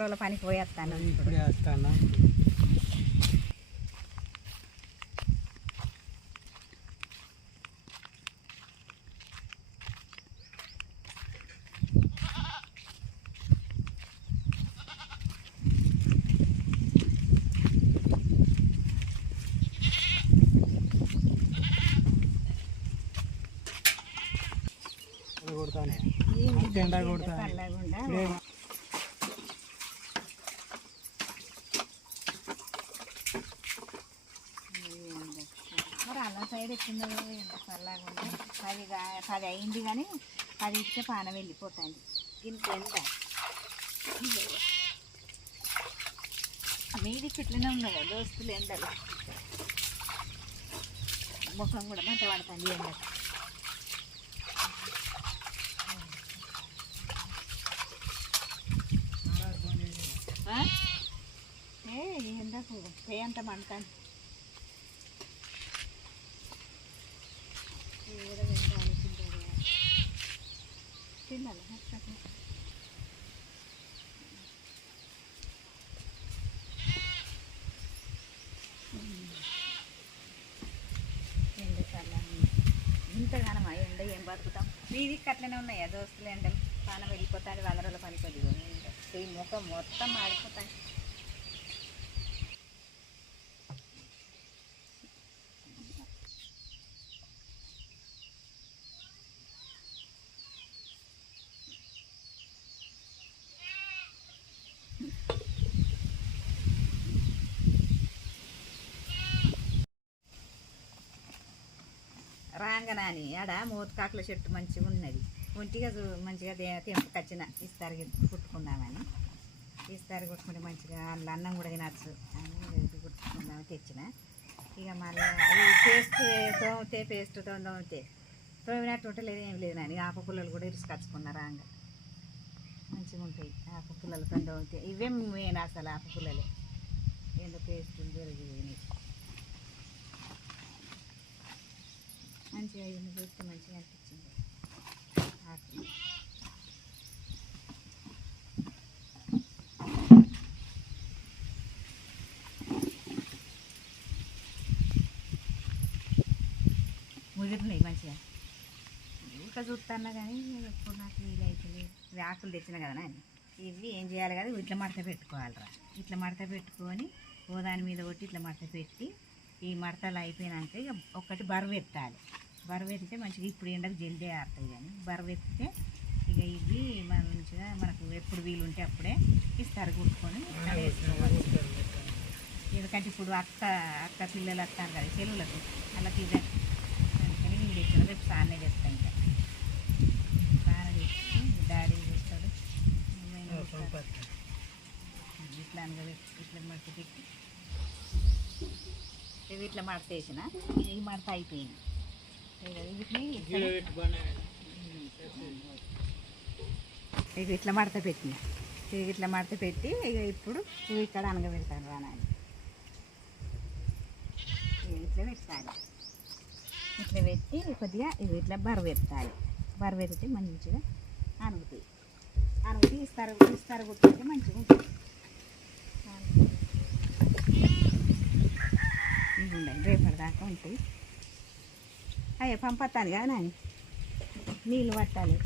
రోజుల పనికి పోయేస్తాను. ఇప్పుడే వస్తాను కొడతానే? ఎండ కొడతా చిన్నగా సైడ్ ఎక్కిందో పది పది అయింది కానీ పది ఇస్తే పానం వెళ్ళిపోతుంది. ఇంత ఎంత? మీది ఇట్లనే ఉన్నదా? దోస్తులు ఎండలు. ముఖం కూడా మంట పడుతుంది ఎండలు ఏ ఎండకు పే అంత ఆ బతుకుతాం అట్లనే ఉన్నాయి. దోస్తులు ఎండలు పానం వెళ్ళిపోతాడు వంద రోజుల పని కొద్దిగా ముఖం మొత్తం ఆడిపోతాయి రాంగనాని ఆడ మూతకాకుల చెట్టు మంచిగా ఉన్నది. ఒంటిగా మంచిగా దే- తెంపుకొచ్చిన ఇస్తారు కుట్టుకుందామని. ఇస్తారు కుట్టుకుంటే మంచిగా అందులో అన్నం కూడా తినచ్చు అని కుట్టుకుందామని తెచ్చిన. ఇక మళ్ళీ పేస్ట్ తోమితే పేస్ట్ తోమితే తోమినట్టు ఉంటలేదు ఏం లేదు నాని. ఆప పుల్లలు కూడా ఇరుసుకొచ్చుకున్న రాంగ. మంచిగా ఉంటాయి ఆప పుల్లలు తోమితే. ఇవే మెయిన్ అసలు ఆప పుల్లలే. ఏదో పేస్ట్ జరిగి మంచిగా ఇవన్నీ చూస్తే మంచిగా అనిపించింది. ఆకులు ముదిరినాయి మంచిగా. ఇంకా చూస్తాను కానీ ఎప్పుడు నాకు వీలైతుంది ఇవి ఆకులు తెచ్చిన కదా నాని. ఇవి ఏం చేయాలి కదా? ఇట్లా మడత పెట్టుకోవాలిరా. ఇట్లా మడత పెట్టుకొని ఓ దాని మీద కొట్టి ఇట్లా మడత పెట్టి ఈ మడతలు అయిపోయినాక ఇక ఎత్తాలి బరువు ఎత్తితే మంచిగా ఇప్పుడు ఎండకు జల్దీ ఆరుతాయి కానీ బరువు ఎత్తితే ఇక ఇవి మంచిగా మనకు ఎప్పుడు వీలు ఉంటే అప్పుడే ఇస్తారు కుట్టుకొని ఎందుకంటే ఇప్పుడు అక్క అక్క పిల్లలు వస్తారు కదా చెరువులకు వాళ్ళకి ఇదే అందుకని నేను తెచ్చిన రేపు సార్నే చేస్తాను ఇంకా. సార తెచ్చి డాడీ చేస్తాడు. ఇట్లా అనగా పెట్టి ఇట్లా మడత పెట్టి. ఇవి ఇట్లా మడత వేసిన. ఈ మడత అయిపోయింది. ఇక ఇట్లా మడత పెట్టిన. ఇక ఇట్లా మడత పెట్టి ఇక ఇప్పుడు ఇవి ఇక్కడ అనగబెడతాను రానాన్ని ఇట్లా పెట్టాలి. ఇట్లా పెట్టి కొద్దిగా ఇవి ఇట్లా బరువు ఎత్తాలి. బరువు ఎత్తితే మంచిగా అనుగుతాయి అనుగుతి ఇస్తారు ఇస్తారు కుట్టుకుంటే మంచిగా ఉంటుంది ఇవి ఉండండి రేపటిదాకా ఉంటాయి. అయ్యే పంపత్తాను కదా నీళ్ళు పట్టాలి.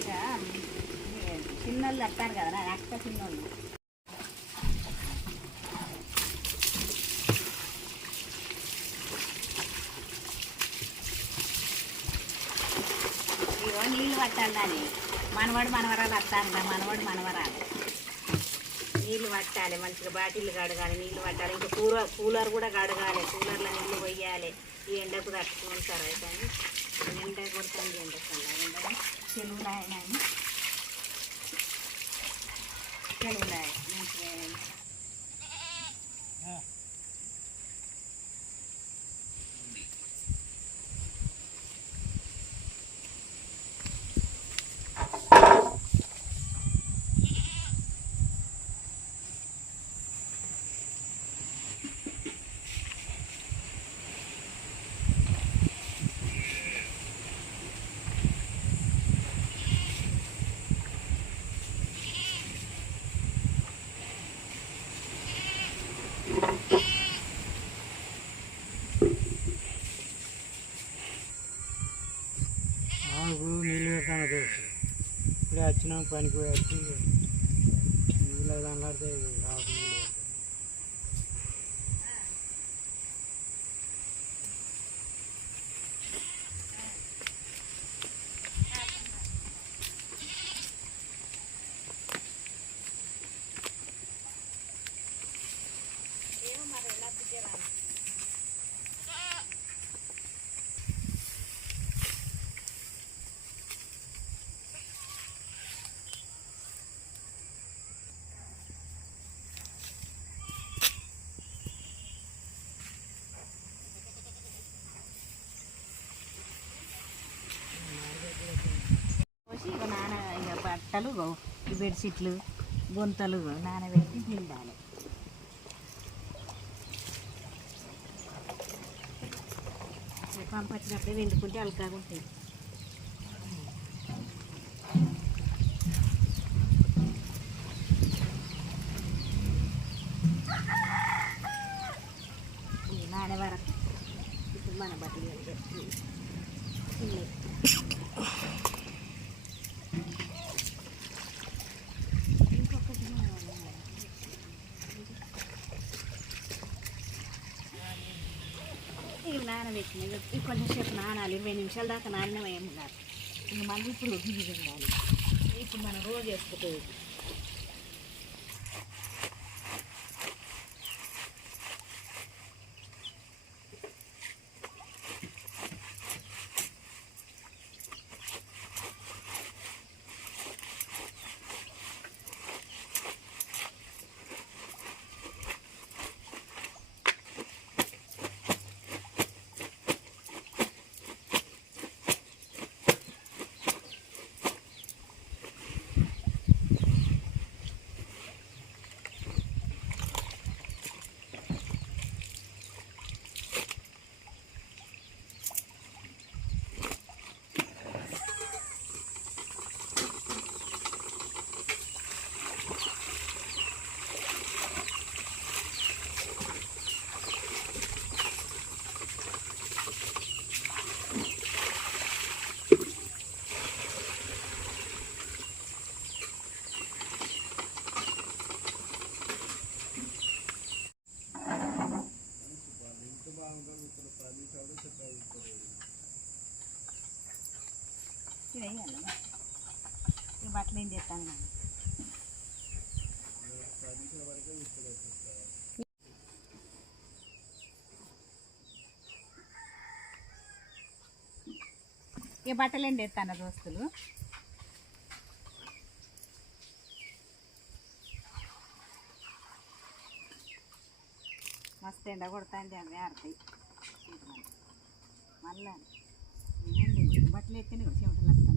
ఇలా చిన్నోళ్ళు వస్తారు కదా నా అక్క చిన్నోళ్ళు. నీళ్ళు మనవాడు మనవరాలు వస్తాను మనవాడు మనవరాలు. నీళ్ళు పట్టాలి మంచిగా బాటిల్లు కడగాలి నీళ్ళు పట్టాలి. ఇంకా కూర కూలర్ కూడా కడగాలి కూలర్లో నీళ్ళు పోయాలి. ఈ ఎండకు తట్టుకుంటారు అయితే ఎండ కొడుతుంది ఎండ చెలువులాయనని చెలువులాయ మంచిగా మాకు నీళ్ళు పెడతాను తెలుసు. ఇప్పుడే వచ్చినాం పనికి పోయి వచ్చి ఇలా దానిలాడితే కాకు ఈ బెడ్షీట్లు గుంతలు నానబెట్టి పిండాలి. పంపించినప్పుడే వెండుకుంటే అలకాగా ఉంటాయి నానే వరకు. ఇప్పుడు మన బట్టలు ఎండబెట్టి ఇవి నానబెట్టిన. ఇవి కొంచెం సేపు నానాలి ఇరవై నిమిషాల దాకా నానిన ఏం కాదు. ఇంక మళ్ళీ ఇప్పుడు ఉండాలి ఇప్పుడు మనం రోజు వేసుకుంటే ఇది వేయాలి ఈ బట్టలు ఏం చేస్తాను నేను? ఈ బట్టలు ఏం చేస్తాను దోస్తులు? మస్తు ఎండ కొడుతుంది అవి ఆడతాయి మళ్ళీ. le tiene que negociar